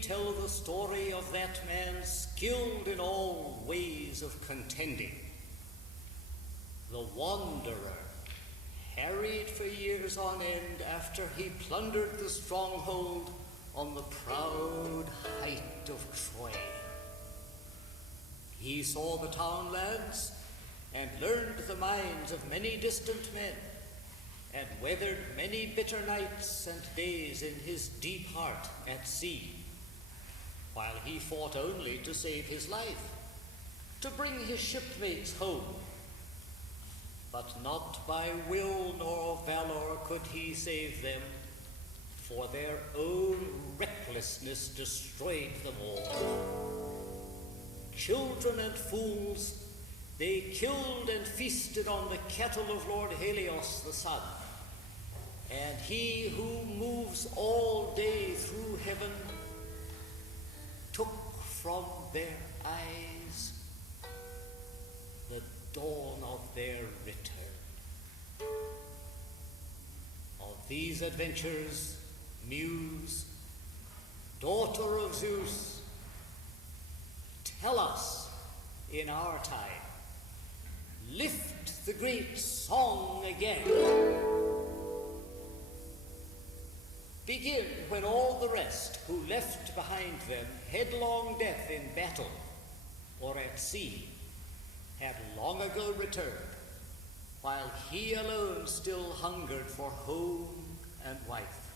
tell the story of that man skilled in all ways of contending. The wanderer, harried for years on end after he plundered the stronghold on the proud height of Troy. He saw the townlands and learned the minds of many distant men, and weathered many bitter nights and days in his deep heart at sea, while he fought only to save his life, to bring his shipmates home. But not by will nor valor could he save them, for their own recklessness destroyed them all. Children and fools, they killed and feasted on the cattle of Lord Helios the sun, and he who moves all day through heaven took from their eyes the dawn of their return. Of these adventures, Muse, daughter of Zeus, tell us in our time. Lift the great song again. Begin when all the rest who left behind them headlong death in battle or at sea had long ago returned, while he alone still hungered for home and wife.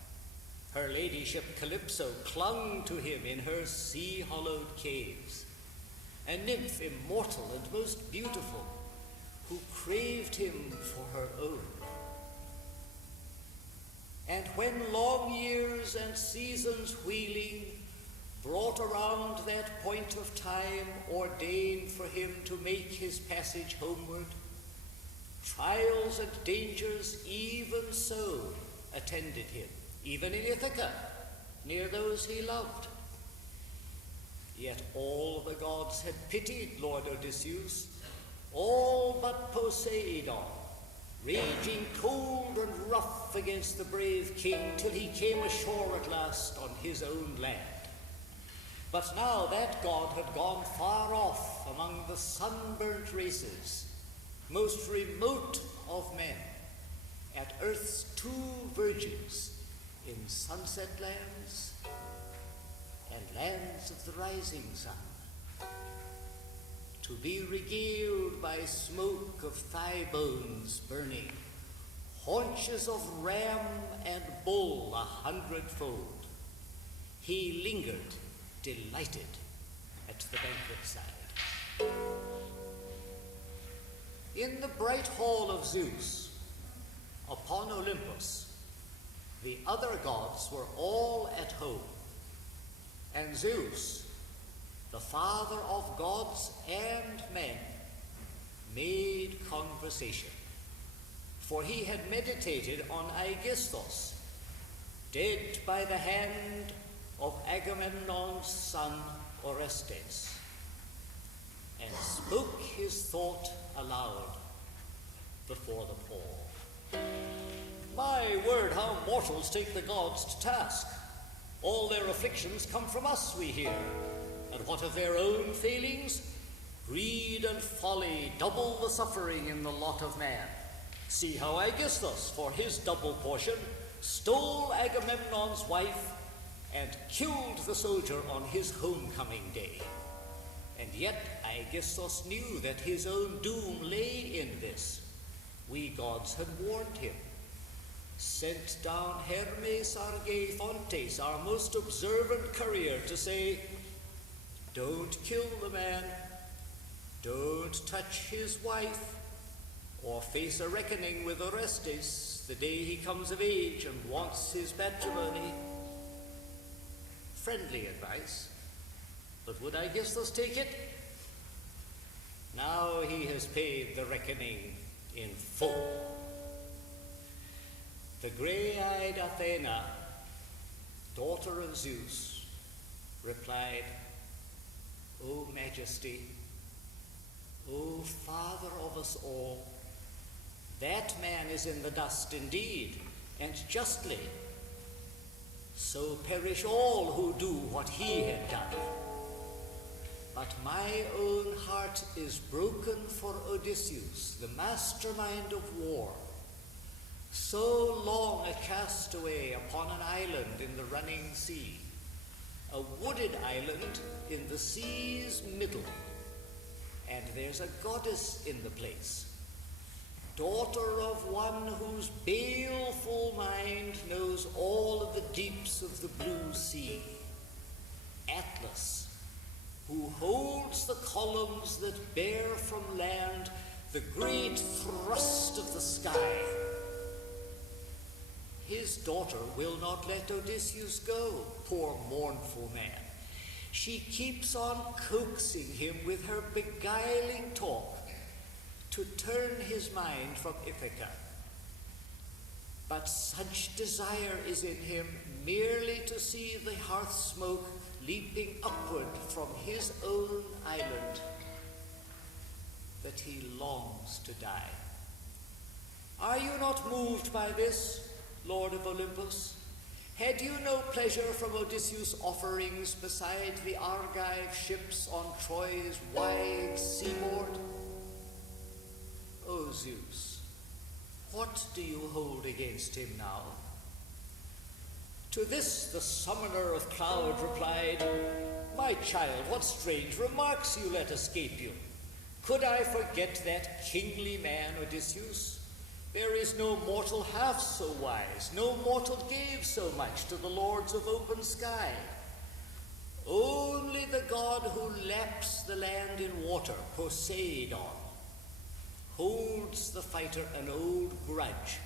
Her ladyship Calypso clung to him in her sea-hollowed caves, a nymph immortal and most beautiful, who craved him for her own. And when long years and seasons wheeling brought around that point of time ordained for him to make his passage homeward, trials and dangers even so attended him, even in Ithaca, near those he loved. Yet all the gods had pitied Lord Odysseus, all but Poseidon, raging cold and rough against the brave king till he came ashore at last on his own land. But now that god had gone far off among the sunburnt races, most remote of men, at earth's two verges, in sunset lands and lands of the rising sun, to be regaled by smoke of thigh bones burning, haunches of ram and bull 100-fold. He lingered, delighted, at the banquet side. In the bright hall of Zeus, upon Olympus, the other gods were all at home, and Zeus, the father of gods and men, made conversation, for he had meditated on Aegisthus, dead by the hand of Agamemnon's son Orestes, and spoke his thought aloud before the pall. My word, how mortals take the gods to task! All their afflictions come from us, we hear. And what of their own failings? Greed and folly double the suffering in the lot of man. See how Aegisthus, for his double portion, stole Agamemnon's wife and killed the soldier on his homecoming day. And yet Aegisthus knew that his own doom lay in this. We gods had warned him, sent down Hermes Argefontes, our most observant courier, to say, don't kill the man, don't touch his wife, or face a reckoning with Orestes the day he comes of age and wants his matrimony. Friendly advice, but would Aegisthus take it? Now he has paid the reckoning in full. The grey-eyed Athena, daughter of Zeus, replied, O Majesty, O Father of us all, that man is in the dust indeed, and justly. so perish all who do what he had done. But my own heart is broken for Odysseus, the mastermind of war, so long a castaway upon an island in the running sea, a wooded island in the sea's middle, and there's a goddess in the place, daughter of one whose baleful mind knows all of the deeps of the blue sea, Atlas, who holds the columns that bear from land the great thrust of the sky. His daughter will not let Odysseus go, poor mournful man. She keeps on coaxing him with her beguiling talk to turn his mind from Ithaca. But such desire is in him merely to see the hearth smoke leaping upward from his own island, that he longs to die. Are you not moved by this, Lord of Olympus? Had you no pleasure from Odysseus' offerings beside the Argive ships on Troy's wide seaboard? O Zeus, what do you hold against him now? To this the summoner of cloud replied, My child, what strange remarks you let escape you. Could I forget that kingly man Odysseus? There is no mortal half so wise, no mortal gave so much to the lords of open sky. Only the god who laps the land in water, Poseidon, holds the fighter an old grudge,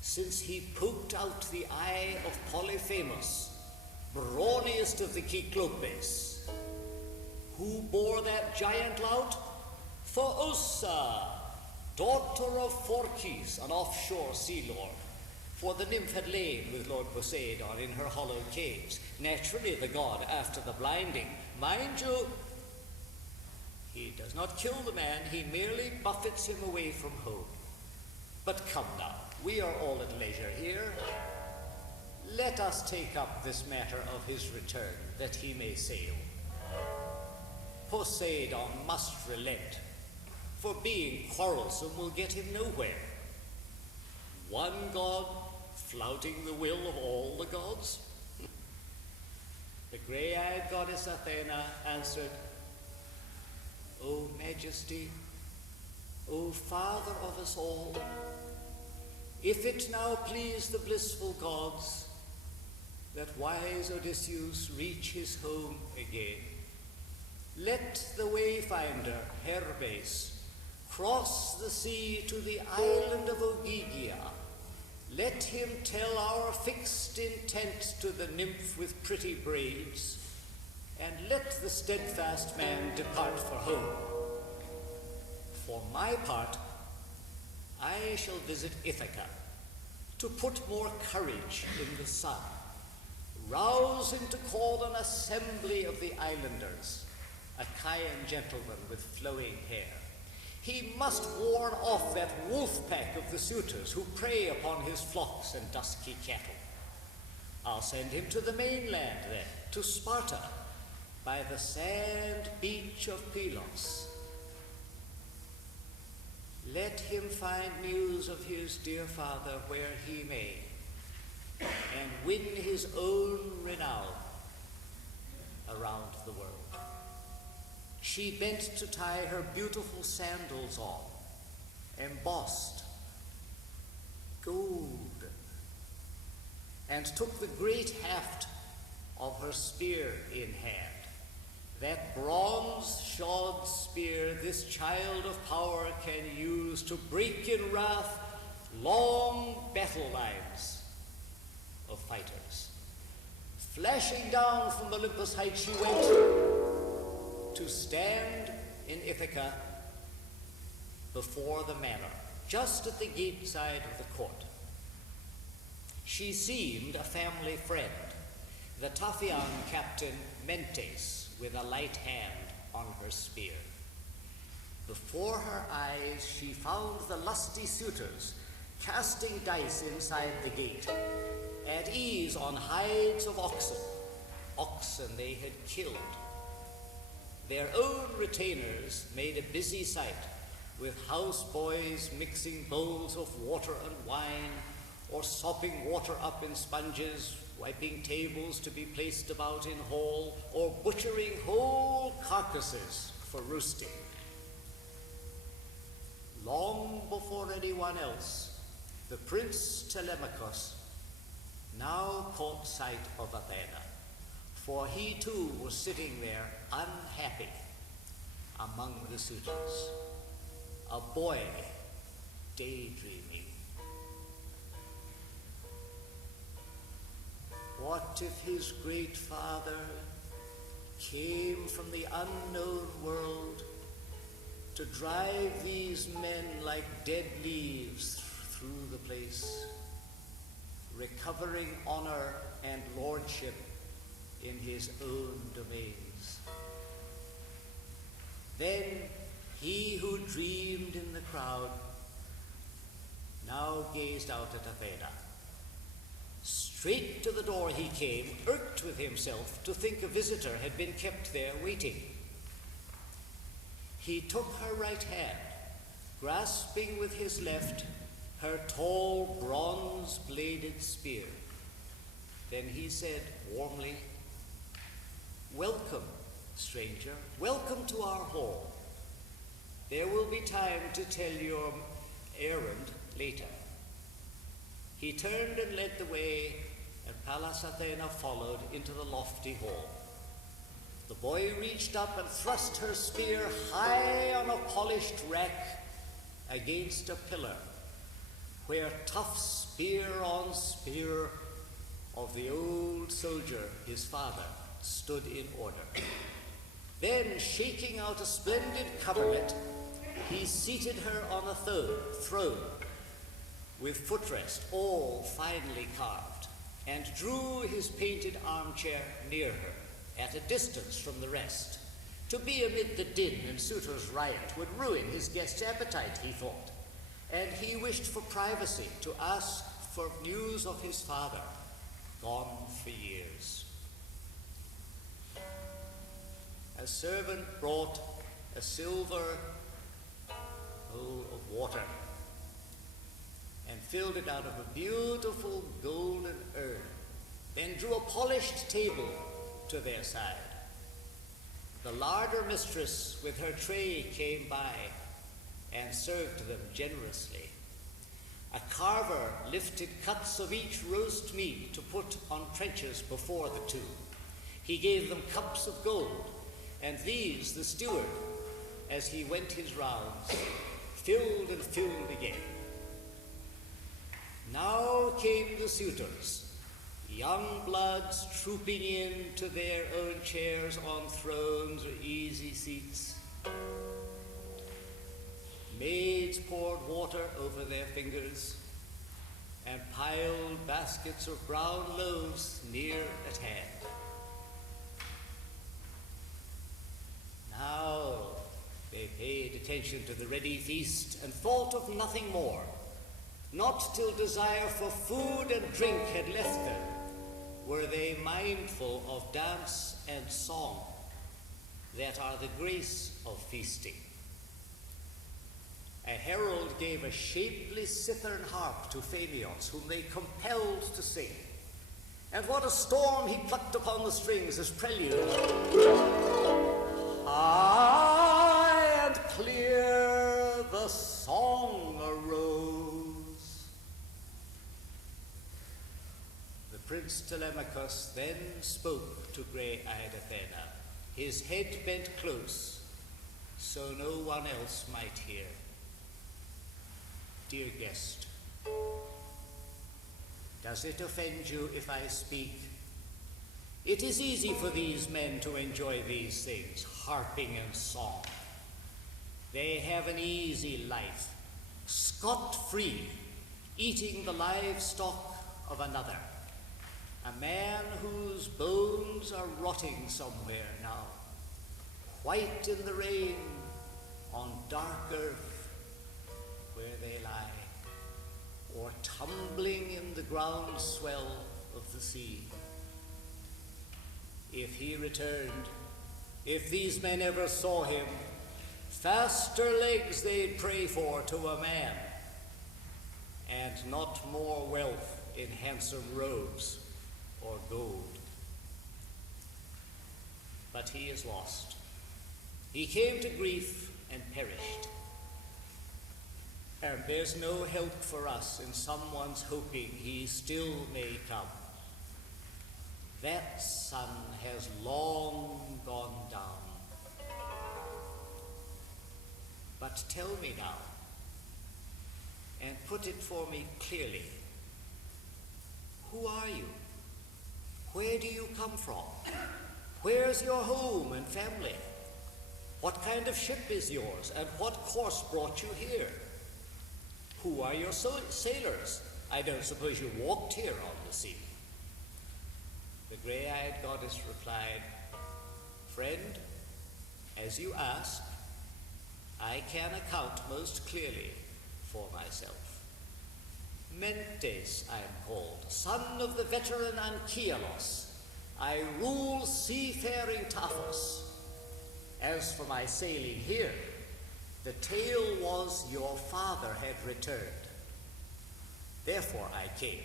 since he poked out the eye of Polyphemus, brawniest of the Cyclopes. Who bore that giant lout? Phoosa, daughter of Phorcys, an offshore sea lord, for the nymph had lain with Lord Poseidon in her hollow caves. Naturally the god, after the blinding, mind you, he does not kill the man, he merely buffets him away from home. But come now, we are all at leisure here. Let us take up this matter of his return, that he may sail. Poseidon must relent, for being quarrelsome will get him nowhere. One god flouting the will of all the gods? The grey-eyed goddess Athena answered, O Majesty, O Father of us all, if it now please the blissful gods that wise Odysseus reach his home again, let the wayfinder Hermes cross the sea to the island of Ogygia. Let him tell our fixed intent to the nymph with pretty braids, and let the steadfast man depart for home. For my part, I shall visit Ithaca to put more courage in the sun, rouse him to call an assembly of the islanders, Achaean gentlemen with flowing hair. He must warn off that wolf pack of the suitors who prey upon his flocks and dusky cattle. I'll send him to the mainland then, to Sparta, by the sand beach of Pylos. Let him find news of his dear father where he may, and win his own renown around the world. She bent to tie her beautiful sandals on, embossed gold, and took the great haft of her spear in hand. That bronze-shod spear this child of power can use to break in wrath long battle lines of fighters. Flashing down from Olympus' height she went to stand in Ithaca before the manor, just at the gate side of the court. She seemed a family friend, the Taphian captain Mentes, with a light hand on her spear. Before her eyes she found the lusty suitors casting dice inside the gate, at ease on hides of oxen they had killed. Their own retainers made a busy sight, with houseboys mixing bowls of water and wine, or sopping water up in sponges, wiping tables to be placed about in hall, or butchering whole carcasses for roasting. Long before anyone else, the Prince Telemachus now caught sight of Athena, for he too was sitting there unhappy among the suitors, a boy daydreaming. What if his great father came from the unknown world to drive these men like dead leaves through the place, recovering honor and lordship in his own domains? Then he who dreamed in the crowd now gazed out at Athena. Straight to the door he came, irked with himself to think a visitor had been kept there waiting. He took her right hand, grasping with his left her tall bronze-bladed spear. Then he said warmly, "Welcome, stranger, welcome to our hall. There will be time to tell your errand later." He turned and led the way, and Pallas Athena followed into the lofty hall. The boy reached up and thrust her spear high on a polished rack against a pillar, where tough spear on spear of the old soldier, his father, stood in order. Then, shaking out a splendid coverlet, he seated her on a throne, with footrest all finely carved, and drew his painted armchair near her, at a distance from the rest. To be amid the din and suitors' riot would ruin his guest's appetite, he thought, and he wished for privacy to ask for news of his father, gone for years. A servant brought a silver bowl of water and filled it out of a beautiful golden urn, then drew a polished table to their side. The larder mistress with her tray came by and served them generously. A carver lifted cuts of each roast meat to put on trenchers before the two. He gave them cups of gold, and these the steward, as he went his rounds, filled and filled again. Now came the suitors, young bloods trooping in to their own chairs on thrones or easy seats. Maids poured water over their fingers and piled baskets of brown loaves near at hand. Now they paid attention to the ready feast and thought of nothing more. Not till desire for food and drink had left them were they mindful of dance and song that are the grace of feasting. A herald gave a shapely cithern harp to Phemios, whom they compelled to sing. And what a storm he plucked upon the strings as prelude. High and clear the song arose. The Prince Telemachus then spoke to grey-eyed Athena, his head bent close, so no one else might hear. Dear guest, does it offend you if I speak? It is easy for these men to enjoy these things, harping and song. They have an easy life, scot-free, eating the livestock of another, a man whose bones are rotting somewhere now, white in the rain on dark earth where they lie, or tumbling in the ground swell of the sea. If he returned, if these men ever saw him, faster legs they'd pray for to a man, and not more wealth in handsome robes or gold. But he is lost. He came to grief and perished. And there's no help for us in someone's hoping he still may come. That sun has long gone down. But tell me now, and put it for me clearly, who are you? Where do you come from? Where's your home and family? What kind of ship is yours, and what course brought you here? Who are your sailors? I don't suppose you walked here on the sea. The gray-eyed goddess replied, Friend, as you ask, I can account most clearly for myself. Mentes I am called, son of the veteran Anchialos. I rule seafaring Taphos. As for my sailing here, the tale was your father had returned. Therefore I came.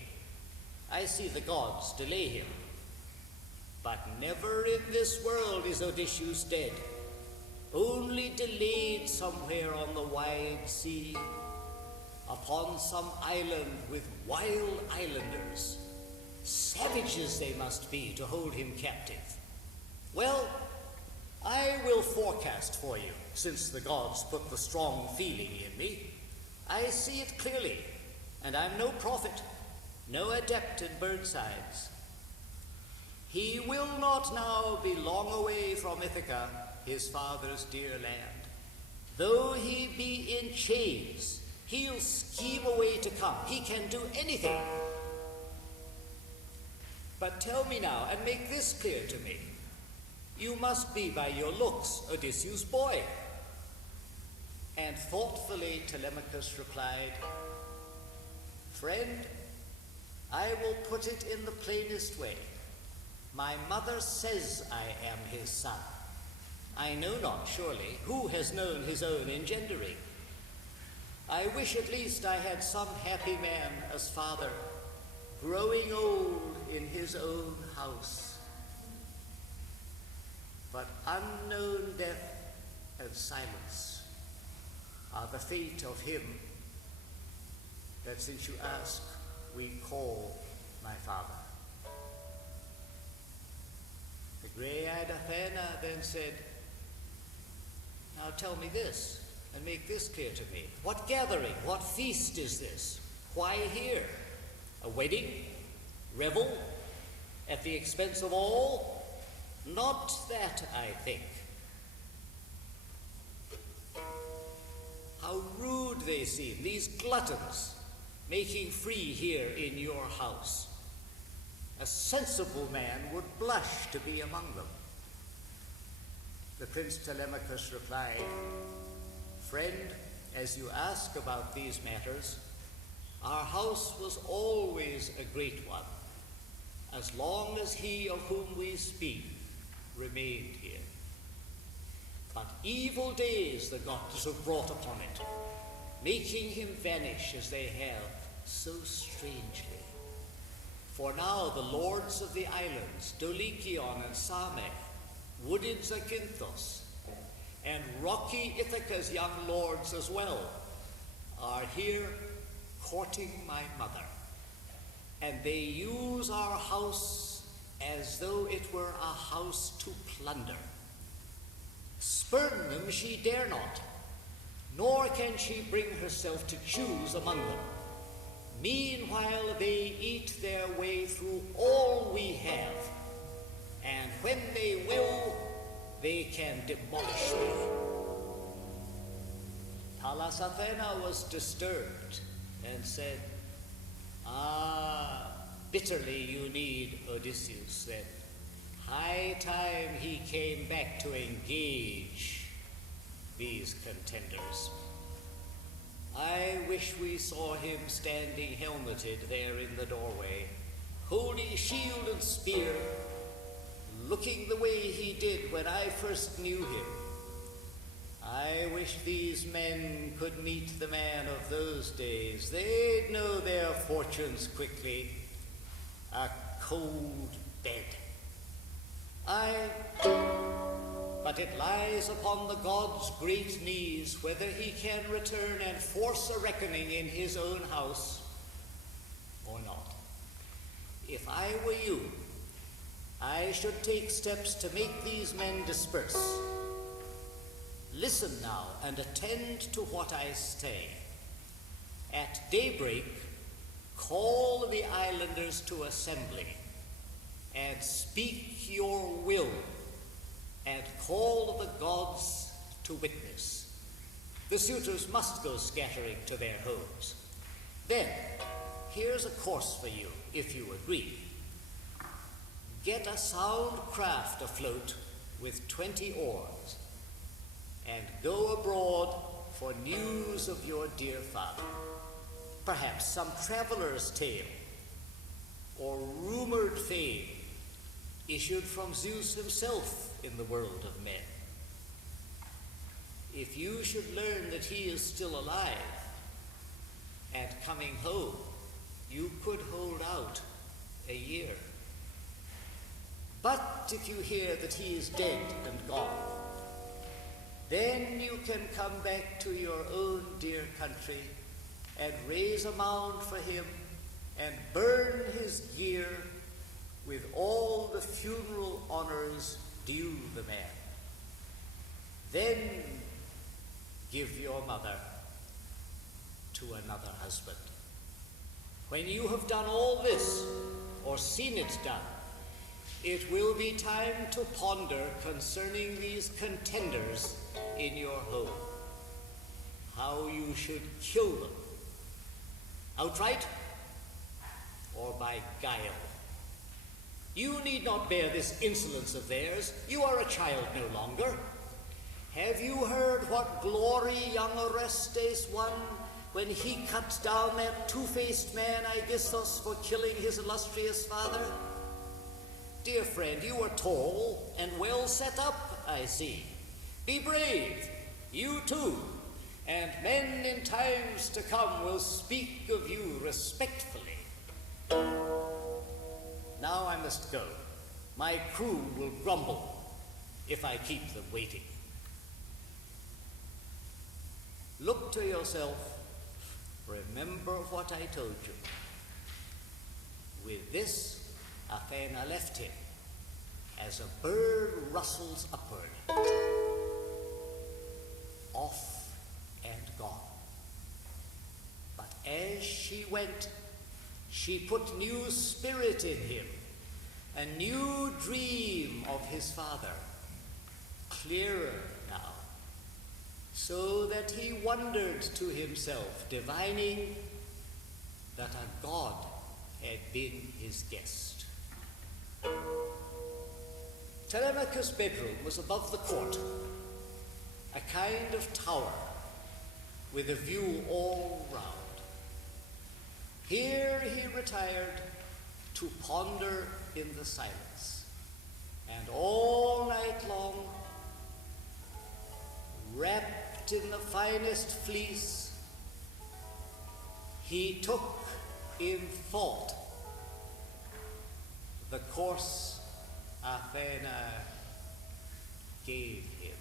I see the gods delay him. But never in this world is Odysseus dead, only delayed somewhere on the wide sea, upon some island with wild islanders. Savages they must be to hold him captive. Well, I will forecast for you, since the gods put the strong feeling in me. I see it clearly, and I'm no prophet, no adept in birdsides. He will not now be long away from Ithaca, his father's dear land. Though he be in chains, he'll scheme a way to come. He can do anything. But tell me now, and make this clear to me. You must be by your looks Odysseus' boy. And thoughtfully Telemachus replied, Friend, I will put it in the plainest way. My mother says I am his son. I know not, surely, who has known his own engendering. I wish at least I had some happy man as father, growing old in his own house. But unknown death and silence are the fate of him that, since you ask, we call my father. The gray-eyed Athena then said, Now tell me this, and make this clear to me. What gathering, what feast is this? Why here? A wedding? Revel? At the expense of all? Not that, I think. How rude they seem, these gluttons, making free here in your house. A sensible man would blush to be among them. The Prince Telemachus replied, Friend, as you ask about these matters, our house was always a great one, as long as he of whom we speak remained here. But evil days the gods have brought upon it, making him vanish as they have so strangely. For now the lords of the islands, Dolichion and Same, wooded Zakynthos, and rocky Ithaca's young lords as well, are here courting my mother. And they use our house as though it were a house to plunder. Spurn them she dare not, nor can she bring herself to choose among them. Meanwhile they eat their way through all we have, and when they will, they can demolish me. Pallas Athena was disturbed and said, bitterly you need Odysseus then. High time he came back to engage these contenders. I wish we saw him standing helmeted there in the doorway, holding shield and spear, looking the way he did when I first knew him. I wish these men could meet the man of those days. They'd know their fortunes quickly. A cold bed. But it lies upon the god's great knees whether he can return and force a reckoning in his own house or not. If I were you, I should take steps to make these men disperse. Listen now and attend to what I say. At daybreak, call the islanders to assembly, and speak your will, and call the gods to witness. The suitors must go scattering to their homes. Then, here's a course for you, if you agree. Get a sound craft afloat with 20 oars, and go abroad for news of your dear father. Perhaps some traveler's tale, or rumored fame, issued from Zeus himself in the world of men. If you should learn that he is still alive and coming home, you could hold out a year. But if you hear that he is dead and gone, then you can come back to your own dear country and raise a mound for him and burn his gear with all the funeral honors due the man. Then give your mother to another husband. When you have done all this, or seen it done, it will be time to ponder concerning these contenders in your home, how you should kill them, outright or by guile. You need not bear this insolence of theirs. You are a child no longer. Have you heard what glory young Orestes won when he cut down that two-faced man Aegisthus for killing his illustrious father? Dear friend, you are tall and well set up, I see. Be brave, you too, and men in times to come will speak of you respectfully. Now I must go. My crew will grumble if I keep them waiting. Look to yourself. Remember what I told you. With this, Athena left him as a bird rustles upward, off and gone. But as she went, she put new spirit in him, a new dream of his father, clearer now, so that he wondered to himself, divining that a god had been his guest. Telemachus' bedroom was above the court, a kind of tower with a view all round. Here he retired to ponder in the silence, and all night long, wrapped in the finest fleece, he took in thought the course Athena gave him.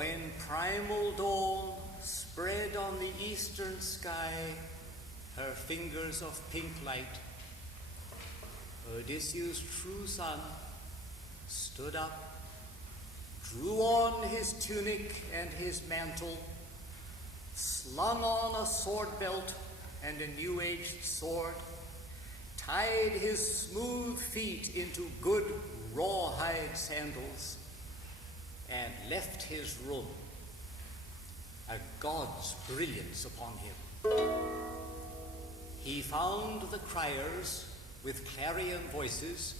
When primal dawn spread on the eastern sky her fingers of pink light, Odysseus' true son stood up, drew on his tunic and his mantle, slung on a sword belt and a new-aged sword, tied his smooth feet into good rawhide sandals, and left his room, a god's brilliance upon him. He found the criers with clarion voices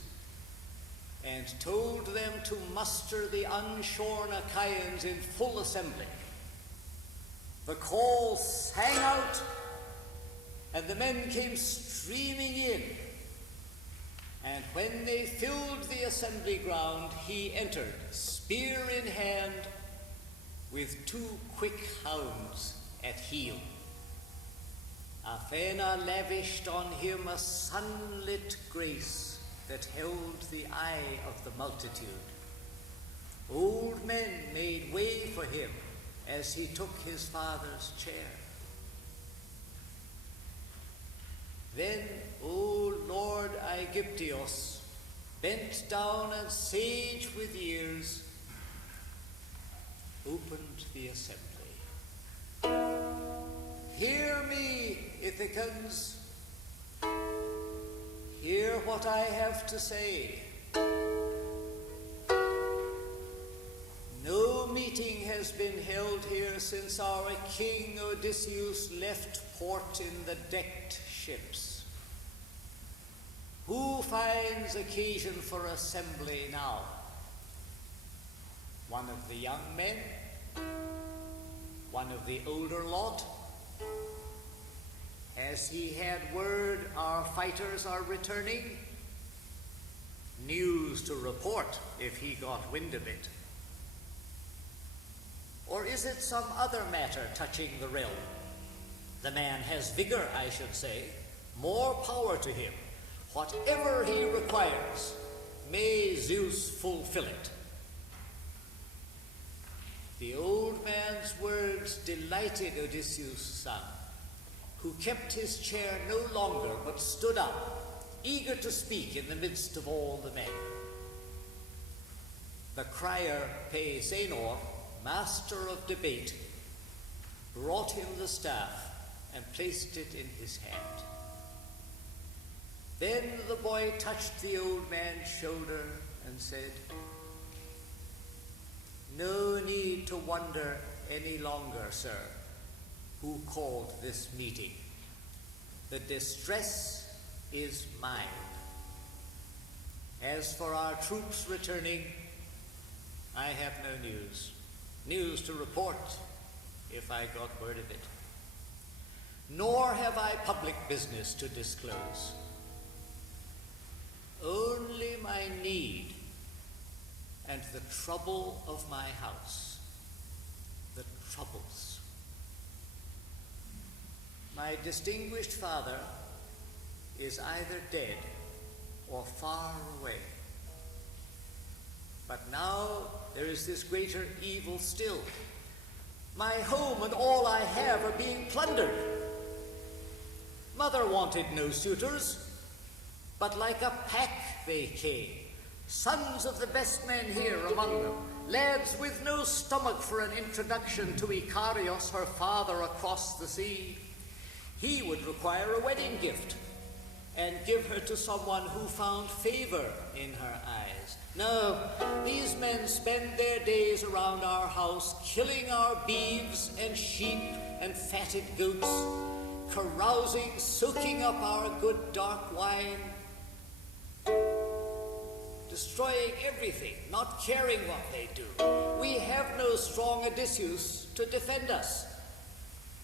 and told them to muster the unshorn Achaeans in full assembly. The call sang out, and the men came streaming in. And when they filled the assembly ground, he entered, spear in hand, with 2 quick hounds at heel. Athena lavished on him a sunlit grace that held the eye of the multitude. Old men made way for him as he took his father's chair. Then, O Lord Aegyptios, bent down and sage with years, opened the assembly. Hear me, Ithacans. Hear what I have to say. No meeting has been held here since our king Odysseus left port in the decked ships. Who finds occasion for assembly now? One of the young men? One of the older lot? Has he had word our fighters are returning? News to report if he got wind of it. Or is it some other matter touching the realm? The man has vigor, I should say, more power to him. Whatever he requires, may Zeus fulfill it. The old man's words delighted Odysseus' son, who kept his chair no longer but stood up, eager to speak in the midst of all the men. The crier Paesanor, master of debate, brought him the staff and placed it in his hand. Then the boy touched the old man's shoulder and said, "No need to wonder any longer, sir, who called this meeting. The distress is mine. As for our troops returning, I have no news to report if I got word of it. Nor have I public business to disclose. Only my need and the trouble of my house, the troubles. My distinguished father is either dead or far away. But now there is this greater evil still. My home and all I have are being plundered. Mother wanted no suitors, but like a pack they came, sons of the best men here among them, lads with no stomach for an introduction to Icarios, her father across the sea. He would require a wedding gift and give her to someone who found favor in her eyes. No, these men spend their days around our house, killing our beeves and sheep and fatted goats, carousing, soaking up our good dark wine, destroying everything, not caring what they do. We have no strong Odysseus to defend us.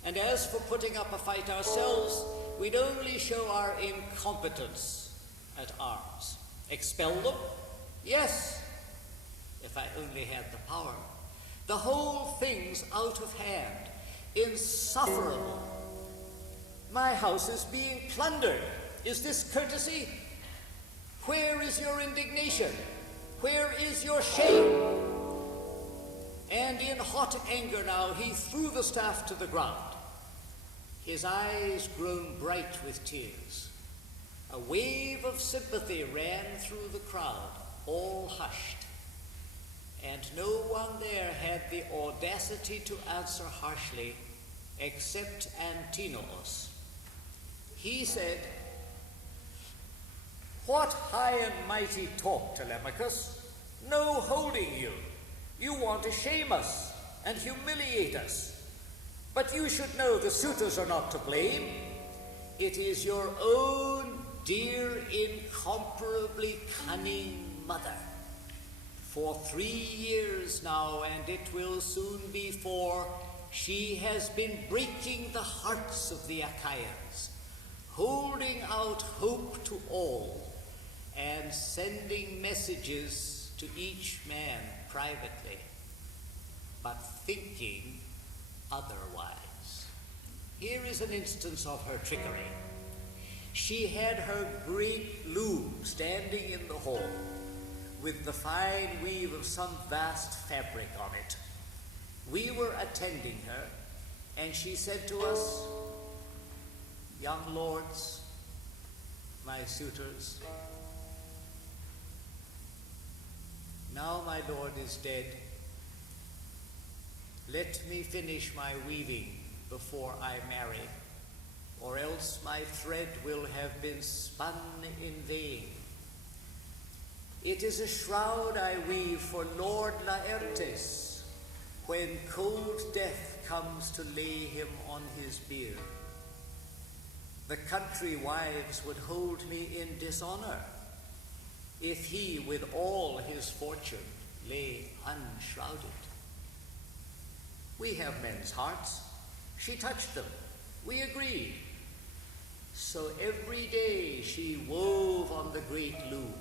And as for putting up a fight ourselves, we'd only show our incompetence at arms. Expel them? Yes, if I only had the power. The whole thing's out of hand, insufferable. My house is being plundered. Is this courtesy? Where is your indignation? Where is your shame? and in hot anger now he threw the staff to the ground, his eyes grown bright with tears. A wave of sympathy ran through the crowd, all hushed, and no one there had the audacity to answer harshly, except Antinous. He said, "What high and mighty talk, Telemachus? No holding you. You want to shame us and humiliate us. But you should know the suitors are not to blame. It is your own dear, incomparably cunning mother. For 3 years now, and it will soon be 4, she has been breaking the hearts of the Achaeans, holding out hope to all, and sending messages to each man privately, but thinking otherwise. Here is an instance of her trickery. She had her great loom standing in the hall, with the fine weave of some vast fabric on it. We were attending her, and she said to us, "Young lords, my suitors, now my lord is dead. Let me finish my weaving before I marry, or else my thread will have been spun in vain. It is a shroud I weave for Lord Laertes, when cold death comes to lay him on his bier. The country wives would hold me in dishonor if he with all his fortune lay unshrouded. We have men's hearts. She touched them. We agreed. So every day she wove on the great loom,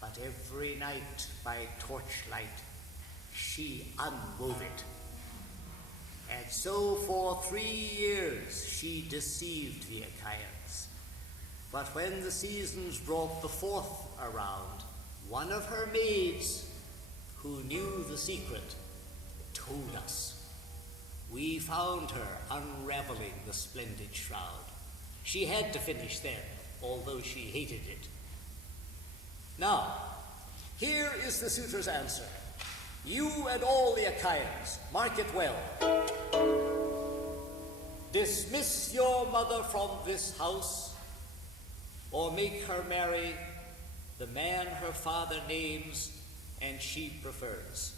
but every night by torchlight she unwove it. And so for 3 years she deceived the Achaeans. But when the seasons brought the 4th around, one of her maids, who knew the secret, told us. We found her unraveling the splendid shroud. She had to finish then, although she hated it. Now, here is the suitor's answer. You and all the Achaeans, mark it well. Dismiss your mother from this house, or make her marry the man her father names and she prefers.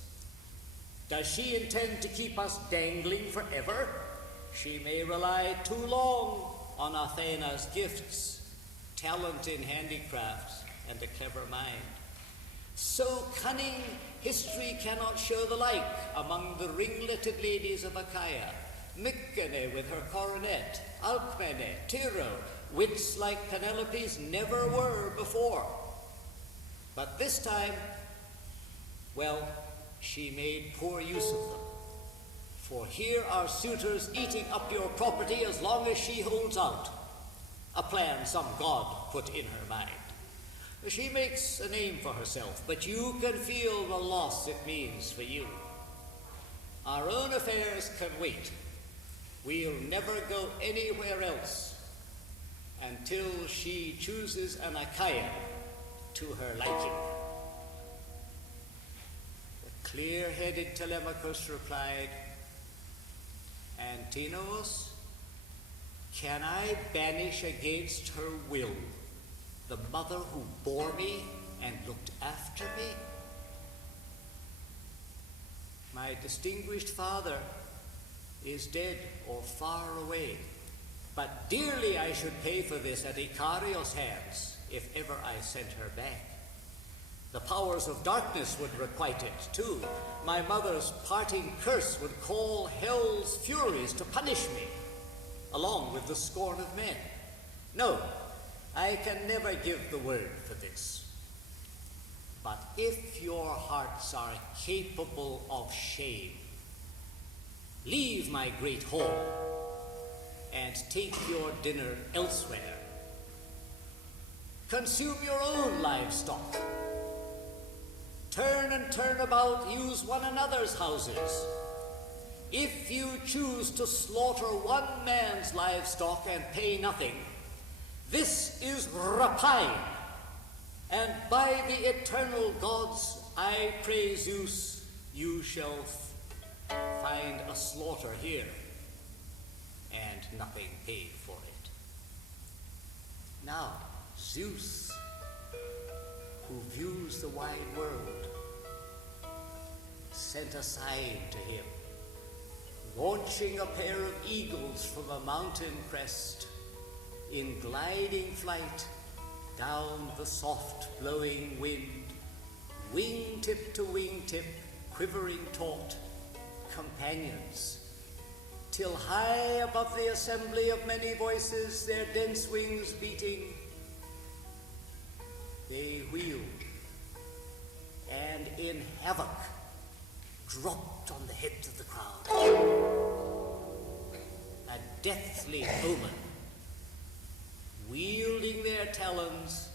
Does she intend to keep us dangling forever? She may rely too long on Athena's gifts, talent in handicrafts, and a clever mind. So cunning, history cannot show the like among the ringleted ladies of Achaia. Mycene with her coronet, Alcmene, Tyro, wits like Penelope's never were before. But this time, well, she made poor use of them. For here are suitors eating up your property as long as she holds out. A plan some god put in her mind. She makes a name for herself, but you can feel the loss it means for you. Our own affairs can wait. We'll never go anywhere else until she chooses an Achaia to her liking." The clear-headed Telemachus replied, "Antinous, can I banish against her will the mother who bore me and looked after me? My distinguished father is dead or far away, but dearly I should pay for this at Icarios' hands if ever I sent her back. The powers of darkness would requite it, too. My mother's parting curse would call hell's furies to punish me, along with the scorn of men. No, I can never give the word for this. But if your hearts are capable of shame, leave my great hall and take your dinner elsewhere. Consume your own livestock. turn and turn about, use one another's houses. If you choose to slaughter one man's livestock and pay nothing, this is rapine, and by the eternal gods, I pray Zeus, you shall find a slaughter here, and nothing paid for it. Now, Zeus, who views the wide world, sent a sign to him, launching a pair of eagles from a mountain crest in gliding flight down the soft blowing wind, wingtip to wingtip, quivering taut, companions, till high above the assembly of many voices, their dense wings beating, they wheeled, and in havoc dropped on the heads of the crowd. A deathly omen, wielding their talons,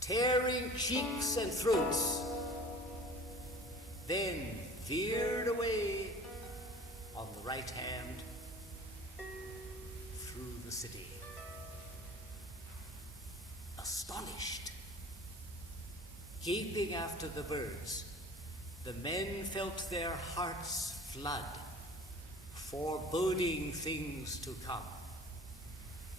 tearing cheeks and throats, then veered away on the right hand through the city. Astonished, gaping after the birds, the men felt their hearts flood, foreboding things to come.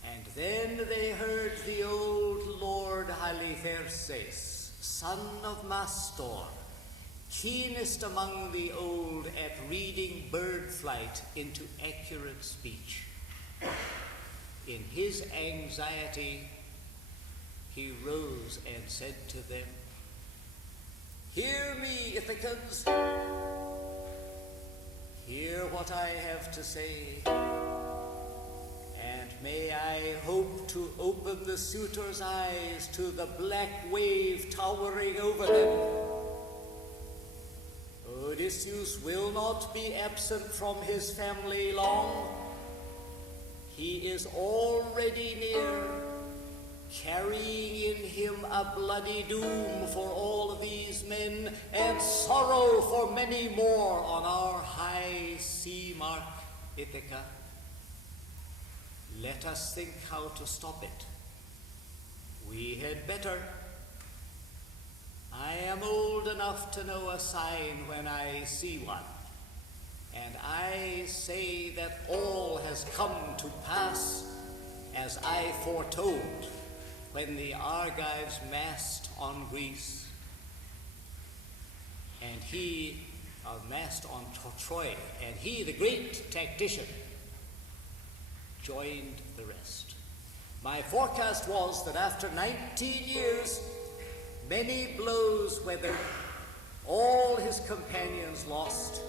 And then they heard the old Lord Halitherses, son of Mastor, keenest among the old at reading bird flight into accurate speech. In his anxiety, he rose and said to them, "Hear me, Ithacans. Hear what I have to say, and may I hope to open the suitors' eyes to the black wave towering over them. Odysseus will not be absent from his family long. He is already near, carrying in him a bloody doom for all of these men, and sorrow for many more on our high sea mark, Ithaca. Let us think how to stop it. We had better. I am old enough to know a sign when I see one, and I say that all has come to pass as I foretold when the Argives massed on Greece, and he massed on Troy, and he, the great tactician, joined the rest. My forecast was that after 19 years, many blows weathered, all his companions lost,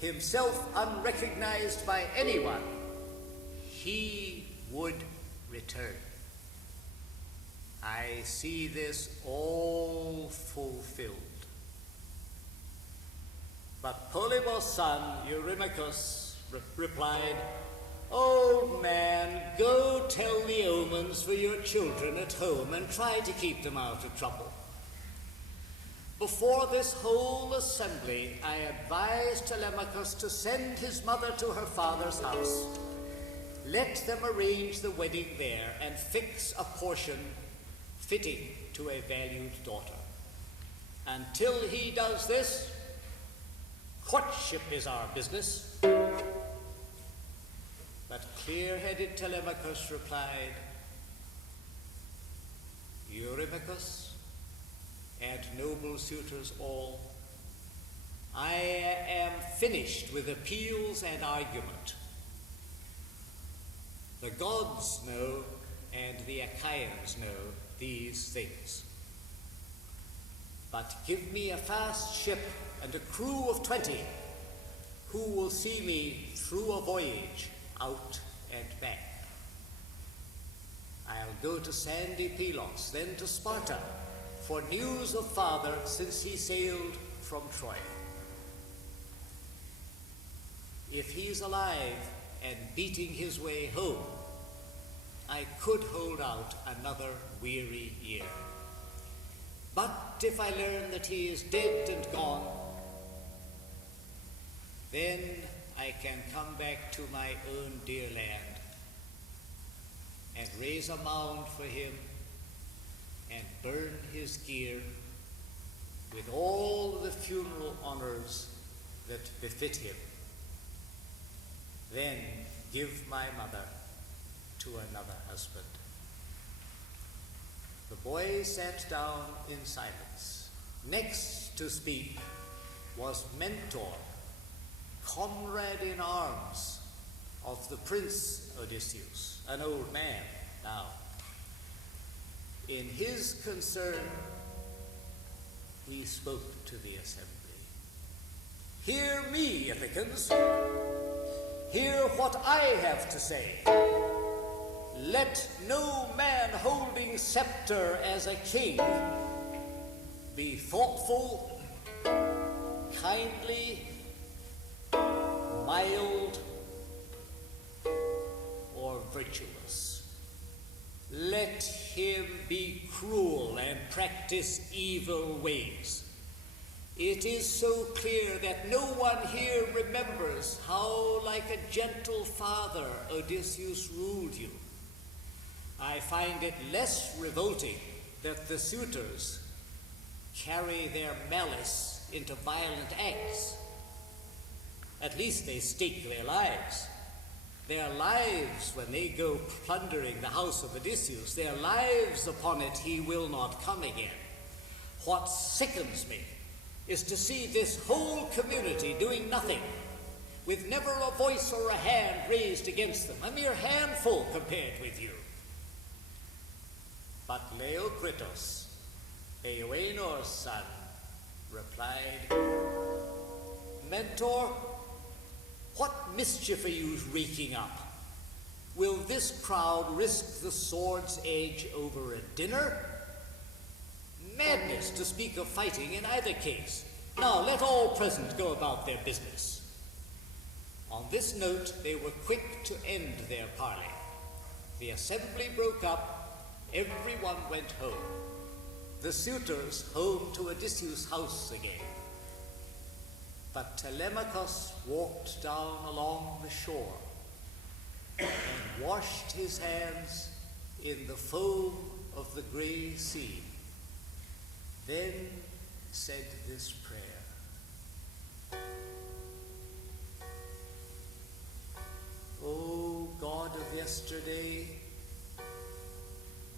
himself unrecognized by anyone, he would return. I see this all fulfilled. But Polybos' son, Eurymachus, replied, "Old man, go tell the omens for your children at home and try to keep them out of trouble. Before this whole assembly, I advised Telemachus to send his mother to her father's house. Let them arrange the wedding there and fix a portion fitting to a valued daughter. Until he does this, courtship is our business." But clear-headed Telemachus replied, "Eurymachus and noble suitors all, I am finished with appeals and argument. The gods know, and the Achaeans know, these things. But give me a fast ship and a crew of 20 who will see me through a voyage out and back. I'll go to sandy Pylos, then to Sparta, for news of father since he sailed from Troy. If he's alive and beating his way home, I could hold out another weary year. But if I learn that he is dead and gone, then I can come back to my own dear land and raise a mound for him and burn his gear with all the funeral honors that befit him. Then give my mother to another husband. The boy sat down in silence. Next to speak was Mentor, comrade in arms of the Prince Odysseus, an old man now. In his concern, he spoke to the assembly. Hear me, Ithacans. Hear what I have to say. Let no man holding scepter as a king be thoughtful, kindly, mild, or virtuous. Let him be cruel and practice evil ways. It is so clear that no one here remembers how, like a gentle father, Odysseus ruled you. I find it less revolting that the suitors carry their malice into violent acts. At least they stake their lives. Their lives when they go plundering the house of Odysseus, their lives upon it he will not come again. What sickens me is to see this whole community doing nothing, with never a voice or a hand raised against them, a mere handful compared with you. But Leocritus, Euenor's son, replied, Mentor, what mischief are you raking up? Will this crowd risk the sword's edge over a dinner? Madness to speak of fighting in either case. Now let all present go about their business. On this note, they were quick to end their parley. The assembly broke up. Everyone went home. The suitors home to Odysseus' house again. But Telemachus walked down along the shore and washed his hands in the foam of the grey sea. Then said this prayer. O God of yesterday,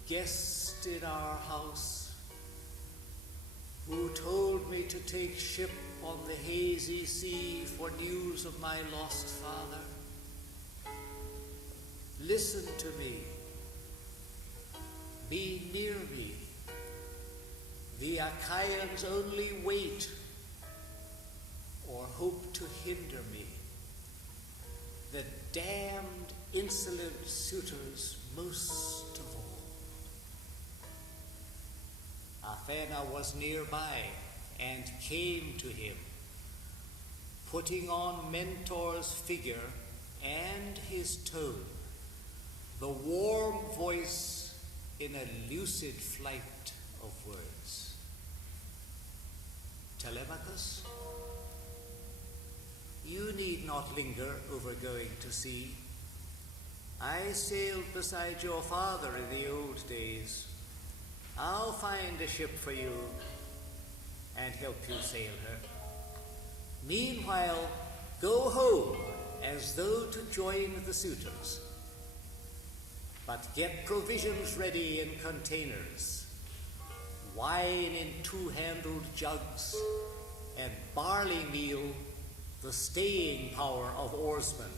guest in our house, who told me to take ship on the hazy sea for news of my lost father, listen to me, be near me. The Achaeans only wait or hope to hinder me. The damned, insolent suitors most of all. Athena was nearby and came to him, putting on Mentor's figure and his tone, the warm voice in a lucid flight of words. Telemachus, you need not linger over going to sea. I sailed beside your father in the old days. I'll find a ship for you and help you sail her. Meanwhile, go home as though to join the suitors. But get provisions ready in containers, wine in two-handled jugs, and barley meal, the staying power of oarsmen,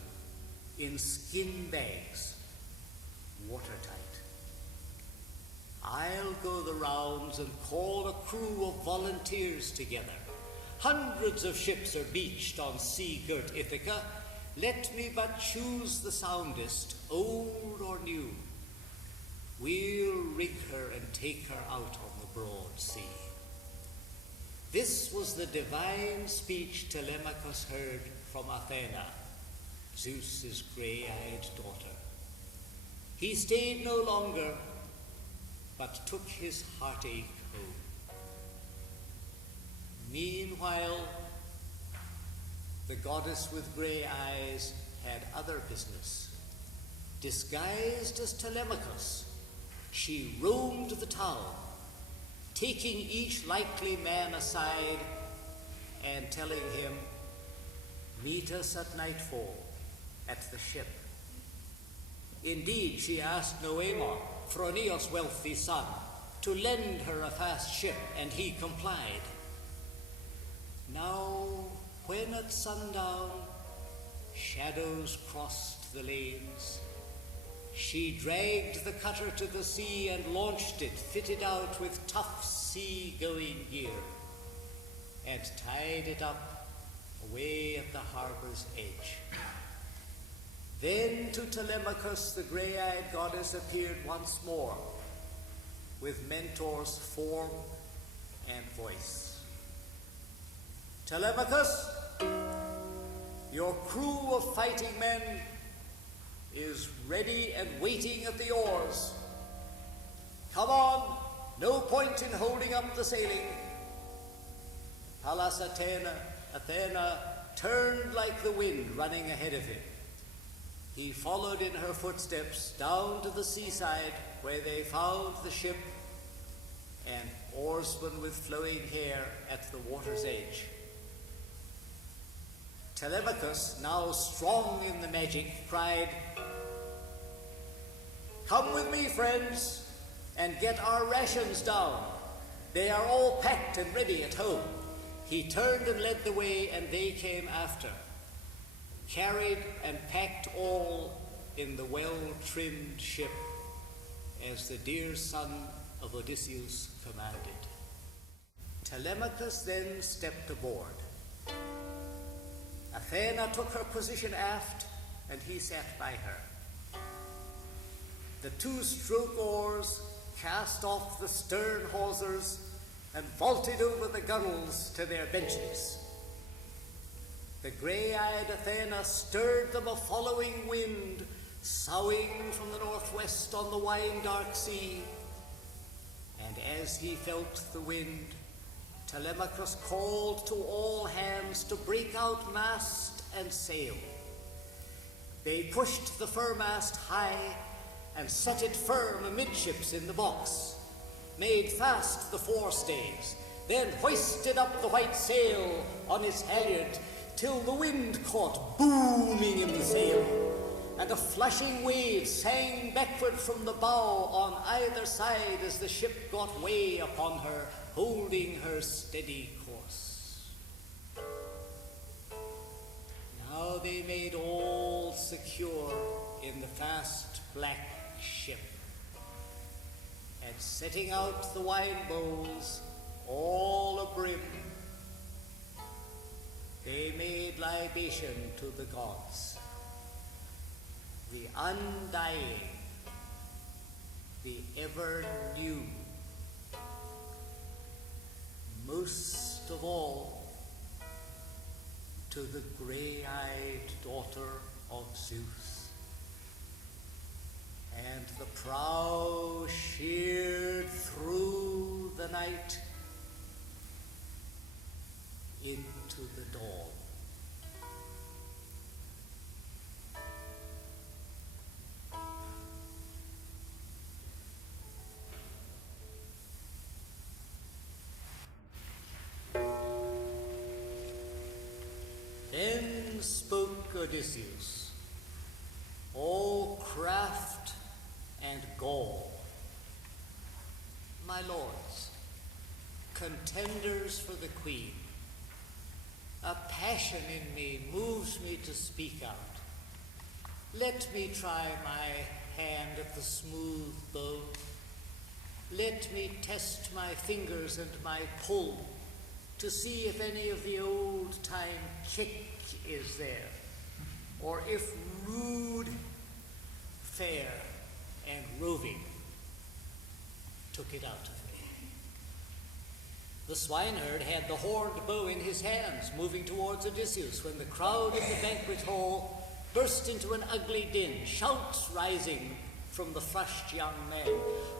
in skin bags, watertight. I'll go the rounds and call a crew of volunteers together. Hundreds of ships are beached on sea-girt Ithaca. Let me but choose the soundest, old or new. We'll rig her and take her out on the broad sea. This was the divine speech Telemachus heard from Athena, Zeus's grey-eyed daughter. He stayed no longer, but took his heartache home. Meanwhile, the goddess with grey eyes had other business. Disguised as Telemachus, she roamed the town, taking each likely man aside and telling him, "Meet us at nightfall at the ship." Indeed, she asked Noemon, Phroneos' wealthy son, to lend her a fast ship, and he complied. Now, when at sundown shadows crossed the lanes, she dragged the cutter to the sea and launched it, fitted out with tough sea-going gear, and tied it up away at the harbor's edge. Then to Telemachus the grey-eyed goddess appeared once more, with Mentor's form and voice. "Telemachus, your crew of fighting men is ready and waiting at the oars. Come on, no point in holding up the sailing." Pallas Athena turned like the wind running ahead of him. He followed in her footsteps down to the seaside, where they found the ship and oarsmen with flowing hair at the water's edge. Telemachus, now strong in the magic, cried, "Come with me, friends, and get our rations down. They are all packed and ready at home." He turned and led the way, and they came after, carried and packed all in the well-trimmed ship, as the dear son of Odysseus commanded. Telemachus then stepped aboard. Athena took her position aft, and he sat by her. The two-stroke oars cast off the stern hawsers and vaulted over the gunwales to their benches. The grey-eyed Athena stirred them a following wind, soughing from the northwest on the wine-dark sea. And as he felt the wind, Telemachus called to all hands to break out mast and sail. They pushed the foremast high and set it firm amidships in the box, made fast the forestays, then hoisted up the white sail on its halyard till the wind caught booming in the sail, and a flashing wave sang backward from the bow on either side as the ship got way upon her, holding her steady course. Now they made all secure in the fast black ship, and setting out the wine bowls all abrim, they made libation to the gods, the undying, the ever new, most of all to the grey-eyed daughter of Zeus. And the prow sheered through the night into the dawn. Then spoke Odysseus, all craft and gall. "My lords, contenders for the queen, a passion in me moves me to speak out. Let me try my hand at the smooth bow. Let me test my fingers and my pull to see if any of the old-time kick is there, or if rude, fair, and roving took it out of me." The swineherd had the horned bow in his hands, moving towards Odysseus, when the crowd in the banquet hall burst into an ugly din, shouts rising from the flushed young man.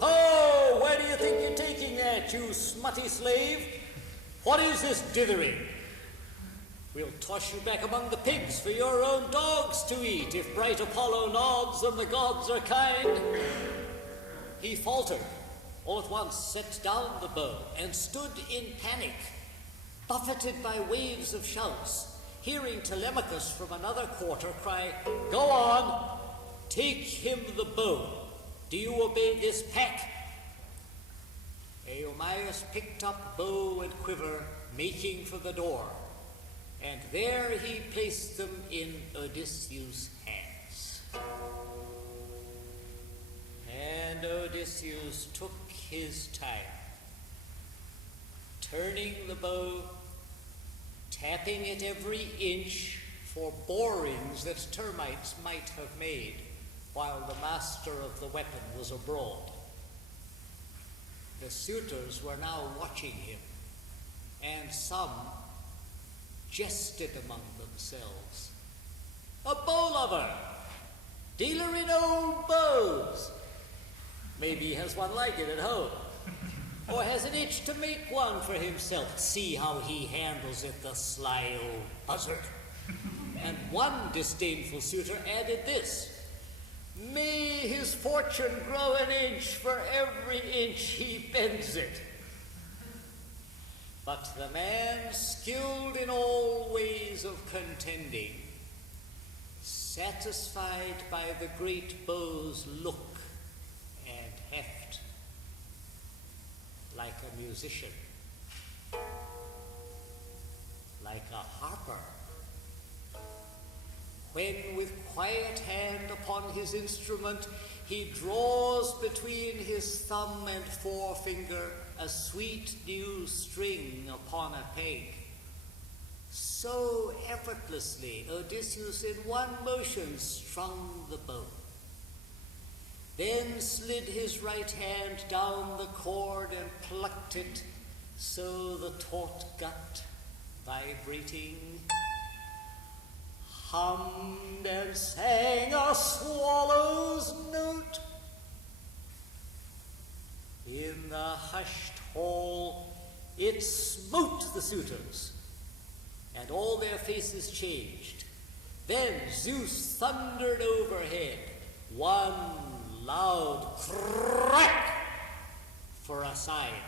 "Ho! Where do you think you're taking that, you smutty slave? What is this dithering? We'll toss you back among the pigs for your own dogs to eat, if bright Apollo nods and the gods are kind. He faltered, all at once set down the bow, and stood in panic, buffeted by waves of shouts, hearing Telemachus from another quarter cry, "Go on, take him the bow. Do you obey this pack?" Eumaeus picked up bow and quiver, making for the door, and there he placed them in Odysseus' hands. And Odysseus took his time, turning the bow, tapping it every inch for borings that termites might have made while the master of the weapon was abroad. The suitors were now watching him, and some jested among themselves. "A bow lover, dealer in old bows. Maybe he has one like it at home, or has an itch to make one for himself. See how he handles it, the sly old buzzard." And one disdainful suitor added this, "May his fortune grow an inch for every inch he bends it." But the man, skilled in all ways of contending, satisfied by the great bow's look and heft, like a musician, like a harper, when with quiet hand upon his instrument he draws between his thumb and forefinger a sweet new string upon a peg. So effortlessly Odysseus in one motion strung the bow, then slid his right hand down the cord and plucked it, so the taut gut, vibrating, hummed and sang a swallow's note. In the hushed hall it smote the suitors, and all their faces changed. Then Zeus thundered overhead, one loud crack for a sign,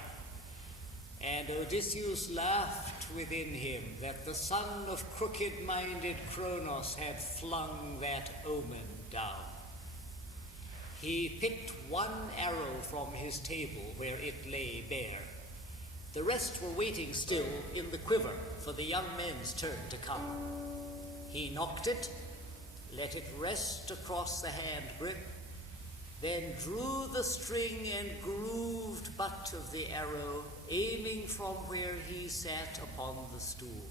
and Odysseus laughed within him that the son of crooked-minded Kronos had flung that omen down. He picked one arrow from his table where it lay bare. The rest were waiting still in the quiver for the young men's turn to come. He knocked it, let it rest across the hand grip, then drew the string and grooved butt of the arrow, aiming from where he sat upon the stool.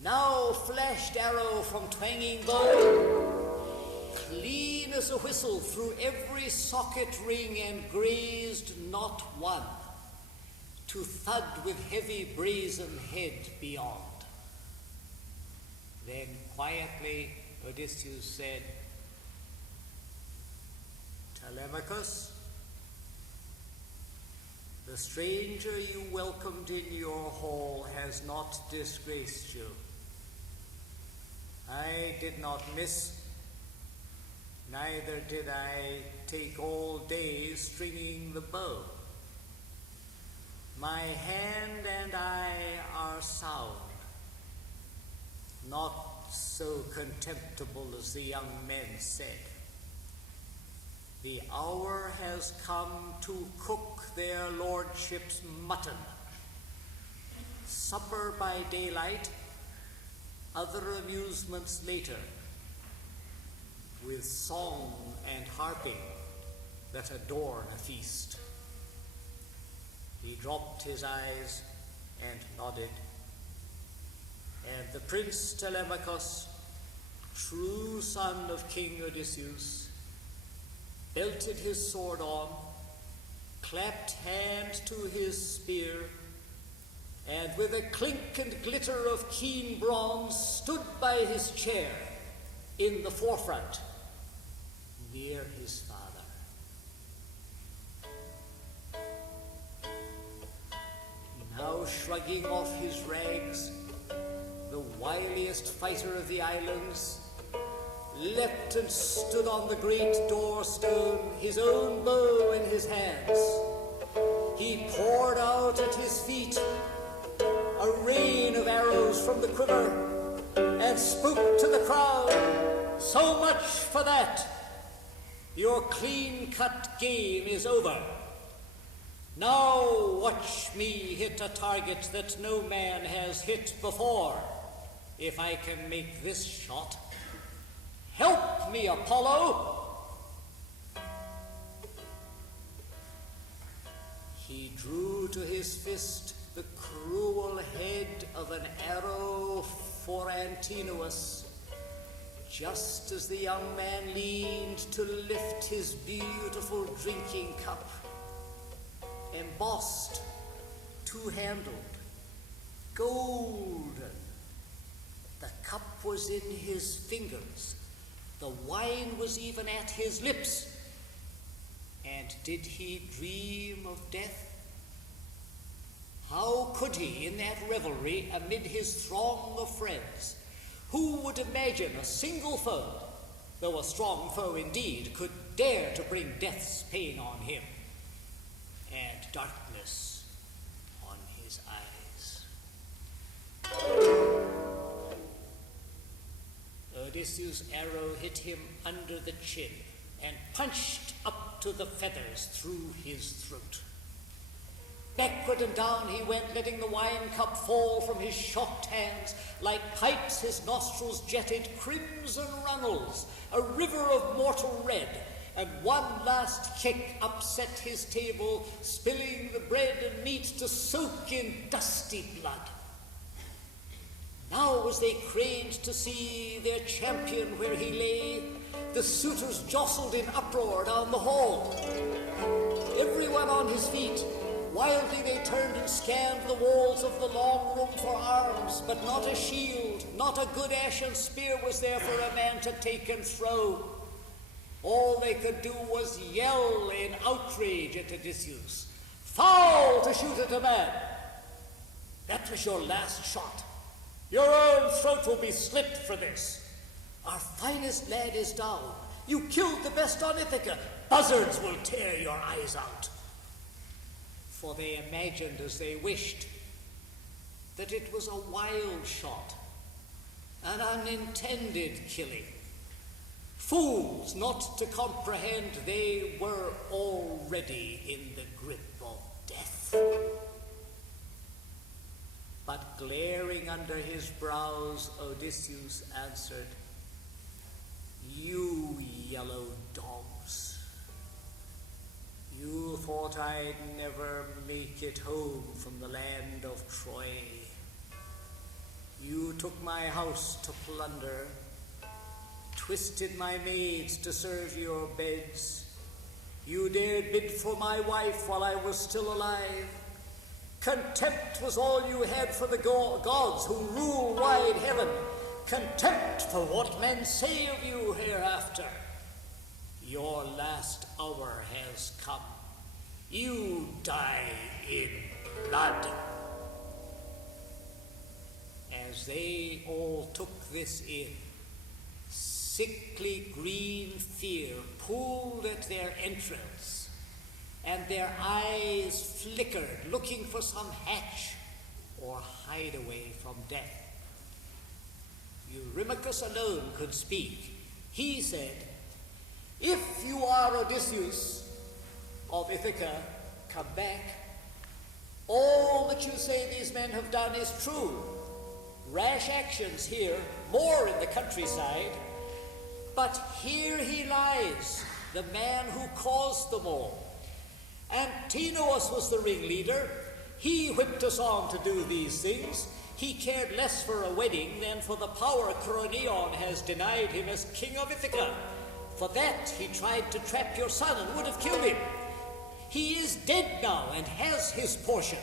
Now flashed arrow from twanging bow, clean as a whistle through every socket ring, and grazed not one, to thud with heavy brazen head beyond. Then quietly Odysseus said, "Telemachus, the stranger you welcomed in your hall has not disgraced you. I did not miss, neither did I take all day stringing the bow. My hand and I are sound, not so contemptible as the young men said. The hour has come to cook their lordships' mutton. Supper by daylight, other amusements later, with song and harping that adorn a feast." He dropped his eyes and nodded, and the Prince Telemachus, true son of King Odysseus, belted his sword on, clapped hand to his spear, and with a clink and glitter of keen bronze stood by his chair in the forefront, near his father. Now shrugging off his rags, the wiliest fighter of the islands, leapt and stood on the great doorstone, his own bow in his hands. He poured out at his feet a rain of arrows from the quiver and spoke to the crowd. So much for that. Your clean-cut game is over. Now watch me hit a target that no man has hit before. If I can make this shot, help me, Apollo! He drew to his fist the cruel head of an arrow for Antinous, just as the young man leaned to lift his beautiful drinking cup, embossed, two-handled, golden. The cup was in his fingers. The wine was even at his lips. And did he dream of death? How could he, in that revelry, amid his throng of friends, who would imagine a single foe, though a strong foe indeed, could dare to bring death's pain on him, and darkness on his eyes? Odysseus' arrow hit him under the chin and punched up to the feathers through his throat. Backward and down he went, letting the wine cup fall from his shocked hands. Like pipes his nostrils jetted crimson runnels, a river of mortal red, and one last kick upset his table, spilling the bread and meat to soak in dusty blood. Now as they craned to see their champion where he lay, the suitors jostled in uproar down the hall. Everyone on his feet, wildly they turned and scanned the walls of the long room for arms, but not a shield, not a good ashen spear was there for a man to take and throw. All they could do was yell in outrage at Odysseus. Foul to shoot at a man! That was your last shot. Your own throat will be slit for this. Our finest lad is down. You killed the best on Ithaca. Buzzards will tear your eyes out. For they imagined, as they wished, that it was a wild shot, an unintended killing. Fools not to comprehend they were already in the grip of death. But glaring under his brows, Odysseus answered, "You yellow dogs, you thought I'd never make it home from the land of Troy. You took my house to plunder, twisted my maids to serve your beds. You dared bid for my wife while I was still alive. Contempt was all you had for the gods who rule wide heaven. Contempt for what men say of you hereafter. Your last hour has come. You die in blood." As they all took this in, sickly green fear pulled at their entrails, and their eyes flickered, looking for some hatch or hideaway from death. Eurymachus alone could speak. He said, "If you are Odysseus of Ithaca, come back. All that you say these men have done is true. Rash actions here, more in the countryside. But here he lies, the man who caused them all. Antinous was the ringleader. He whipped us on to do these things. He cared less for a wedding than for the power Cronion has denied him as king of Ithaca. For that he tried to trap your son and would have killed him. He is dead now and has his portion.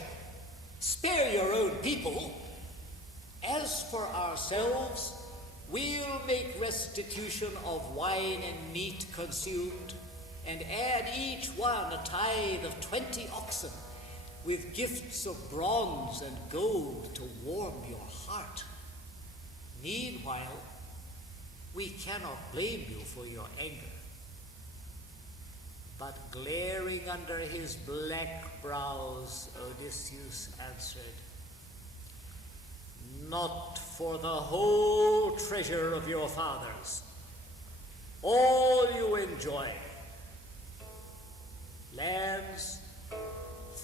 Spare your own people. As for ourselves, we'll make restitution of wine and meat consumed, and add each one a tithe of 20 oxen. with gifts of bronze and gold to warm your heart. Meanwhile, we cannot blame you for your anger. But glaring under his black brows, Odysseus answered, "Not for the whole treasure of your fathers, all you enjoy, lands,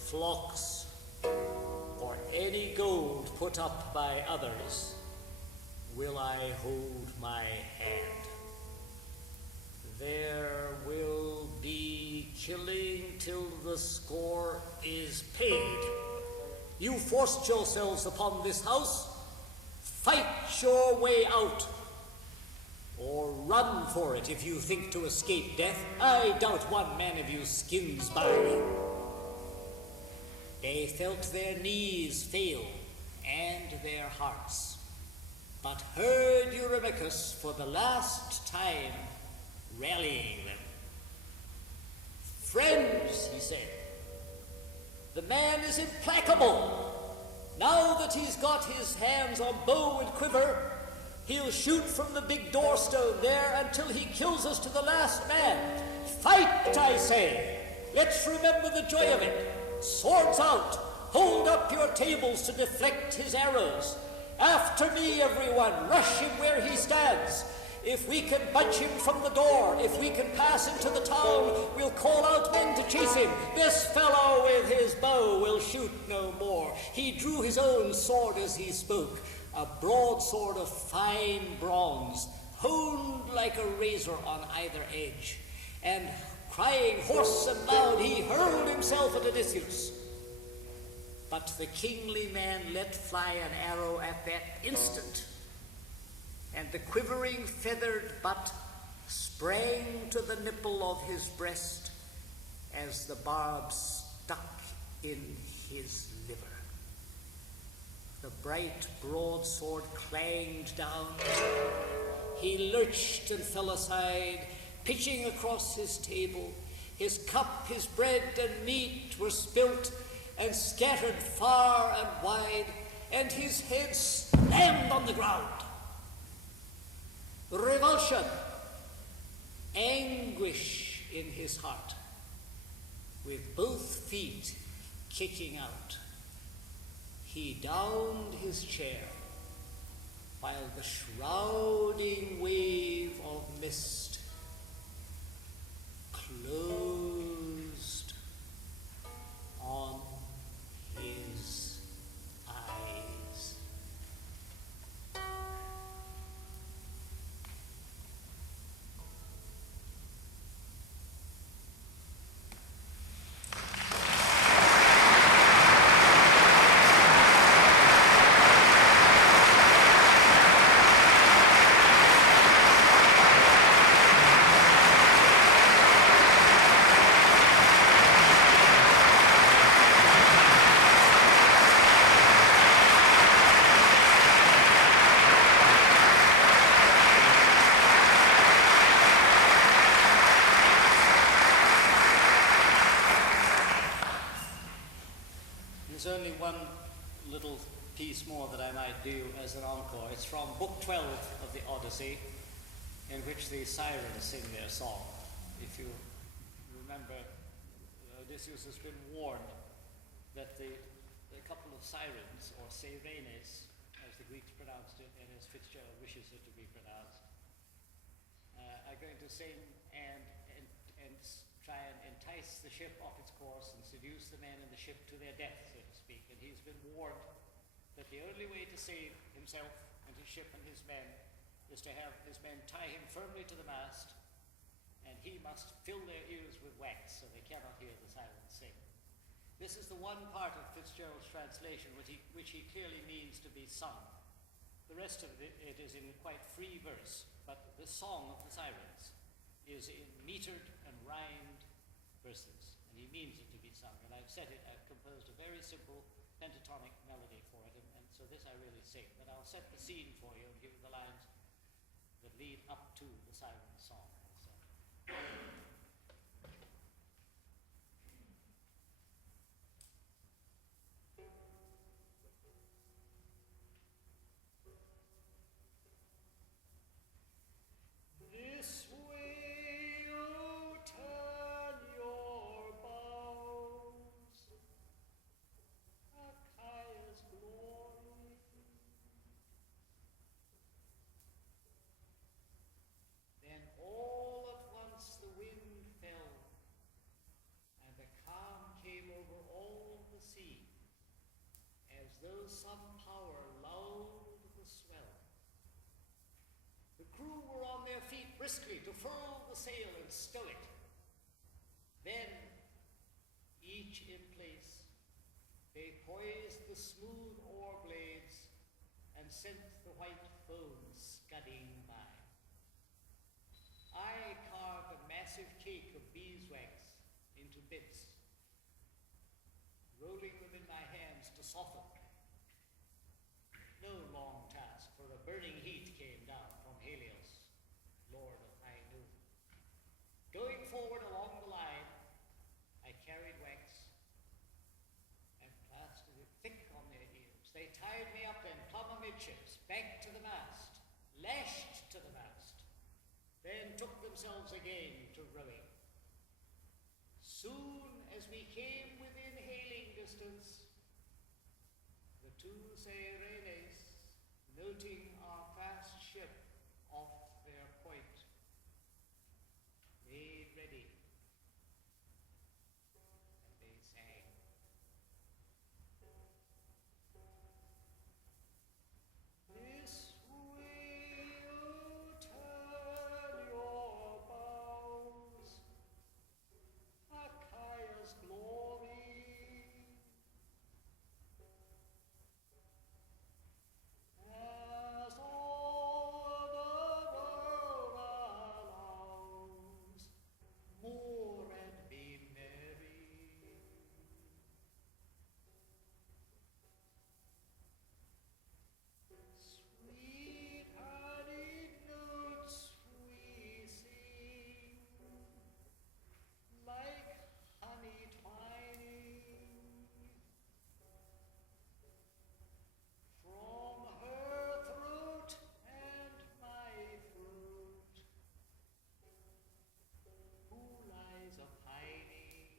flocks, or any gold put up by others, will I hold my hand. There will be killing till the score is paid. You forced yourselves upon this house. Fight your way out, or run for it if you think to escape death. I doubt one man of you skins by." They felt their knees fail and their hearts, but heard Eurymachus for the last time rallying them. "Friends," he said, "the man is implacable. Now that he's got his hands on bow and quiver, he'll shoot from the big doorstone there until he kills us to the last man. Fight, I say. Let's remember the joy of it. Swords out. Hold up your tables to deflect his arrows. After me, everyone. Rush him where he stands. If we can budge him from the door, if we can pass into the town, we'll call out men to chase him. This fellow with his bow will shoot no more." He drew his own sword as he spoke, a broadsword of fine bronze, honed like a razor on either edge, and crying hoarse and loud, he hurled himself at Odysseus. But the kingly man let fly an arrow at that instant, and the quivering feathered butt sprang to the nipple of his breast as the barb stuck in his liver. The bright broadsword clanged down. He lurched and fell aside, pitching across his table. His cup, his bread and meat were spilt and scattered far and wide, and his head slammed on the ground. Revulsion, anguish in his heart, with both feet kicking out. He downed his chair, while the shrouding wave of mist closed on his eyes. There's only one little piece more that I might do as an encore. It's from Book 12 of the Odyssey, in which the sirens sing their song. If you remember, Odysseus has been warned that the couple of sirens, or sirens, as the Greeks pronounced it, and as Fitzgerald wishes it to be pronounced, are going to sing and try and entice the ship off its course and seduce the men in the ship to their death, so to speak. And he's been warned that the only way to save himself and his ship and his men is to have his men tie him firmly to the mast, and he must fill their ears with wax so they cannot hear the sirens sing. This is the one part of Fitzgerald's translation which he clearly means to be sung. The rest of it is in quite free verse, but the song of the sirens is in metered and rhymed verses, and he means it to be sung. And I've composed a very simple pentatonic melody for it, and so this I really sing. But I'll set the scene for you and give you the lines that lead up to the siren song also. though some power lulled the swell. The crew were on their feet briskly to furl the sail and stow it. Then, each in place, they poised the smooth oar blades and sent the white foam scudding by. I carved a massive cake of beeswax into bits, rolling them in my hands to soften. No long task, for a burning heat came down from Helios, lord of high noon. Going forward along the line, I carried wax and plastered it thick on their ears. They tied me up then plumb amidships, back to the mast, lashed to the mast, then took themselves again to rowing. Soon as we came within hailing distance, the two sirens, noting our fast ship off their point, made ready, and they sang. This way, oh, turn your bows, Achaea's glory, as all the world allows, moor and be merry. Sweet honeyed notes we sing, like honey twining, from her throat and my throat, who lies a-pining.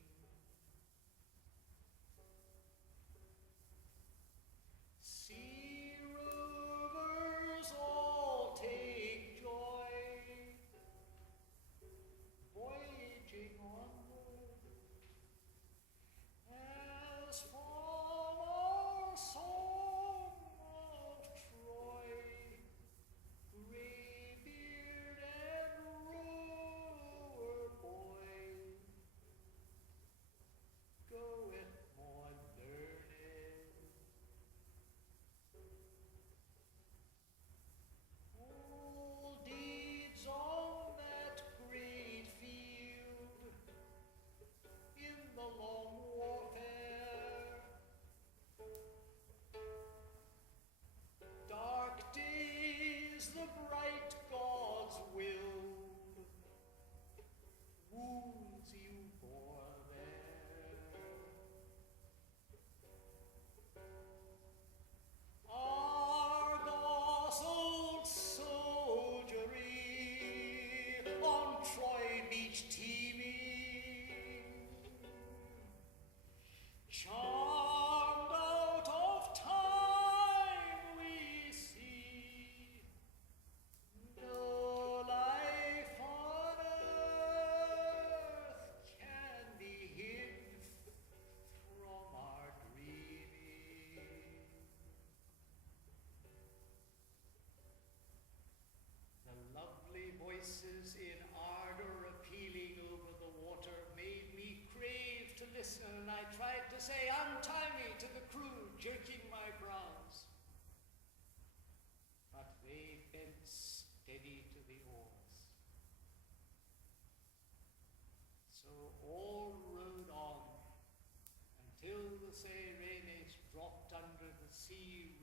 Sea rovers all take joy, voyaging onward, as from our song of Troy, grey-beard and rower boy, goeth more learned. Old deeds on that great field, in the long warfare, dark days the bright gods willed, wounds you bore there. Argos old soldiery, on Troy beach teeming, charmed out of time we see, no life on earth can be hid from our dreaming. The lovely voices in ardor appealing over the water made me crave to listen, and I tried to say, "Untie me," to the crew, jerking my brows. But they bent steady to the oars. So all rowed on until the sirens dropped under the sea